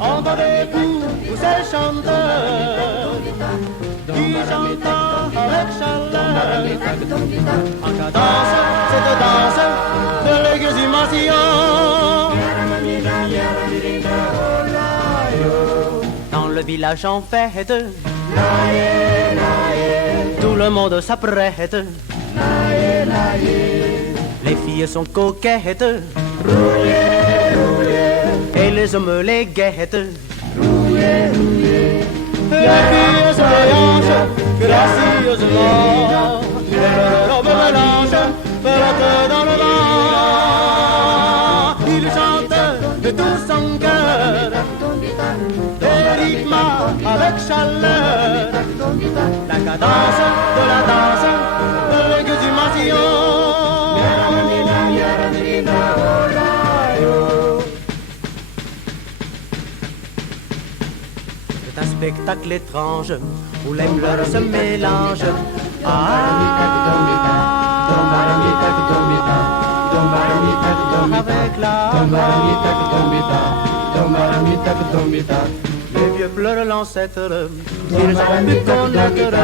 Entendez-vous ces chanteurs qui chantent avec chaleur en cadence cette danse de l'exhumation. Dans le village en fête, tout le monde s'apprête. Les filles sont coquettes, et les hommes les guettent. Les filles se déhanchent gracieusement, et leur robe blanche flotte dans le vent. Ils chantent de tout son cœur, des rythmes avec chaleur, la cadence de la danse de l'exhumation. C'est un spectacle étrange où les pleurs se mélangent. Avec la les vieux pleurent l'ancêtre qu'ils ont pu connaître.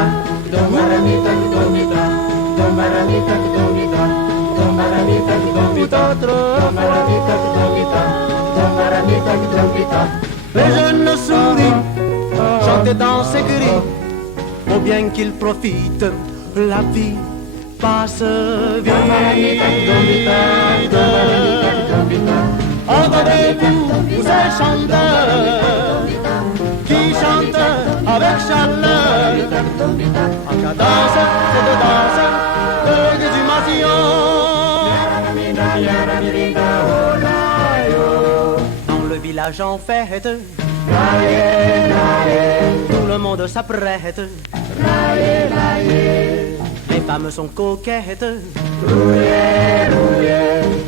Les jeunes sourient, chantent dans ses cris, faut bien qu'ils profitent, la vie passe vite. Entendez-vous ces chanteurs qui chantent avec chaleur en cadence cette danse de l'exhumation. Dans le village en fête, tout le monde s'apprête. Les femmes sont coquettes,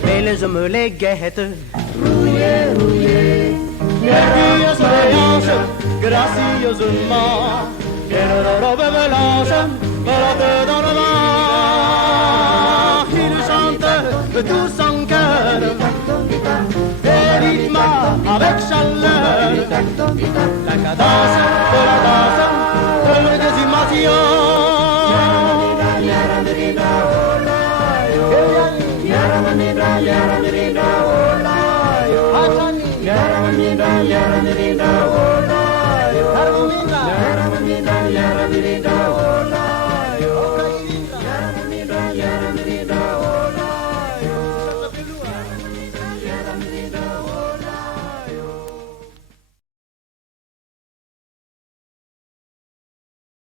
et les hommes les guettent. Les filles se déhanchent gracieusement, et leur robe blanche flotte dans le vent. Ils chantent de tout son cœur, des rythmes avec chaleur, la cadence de la danse de l'exhumation. Yaramida,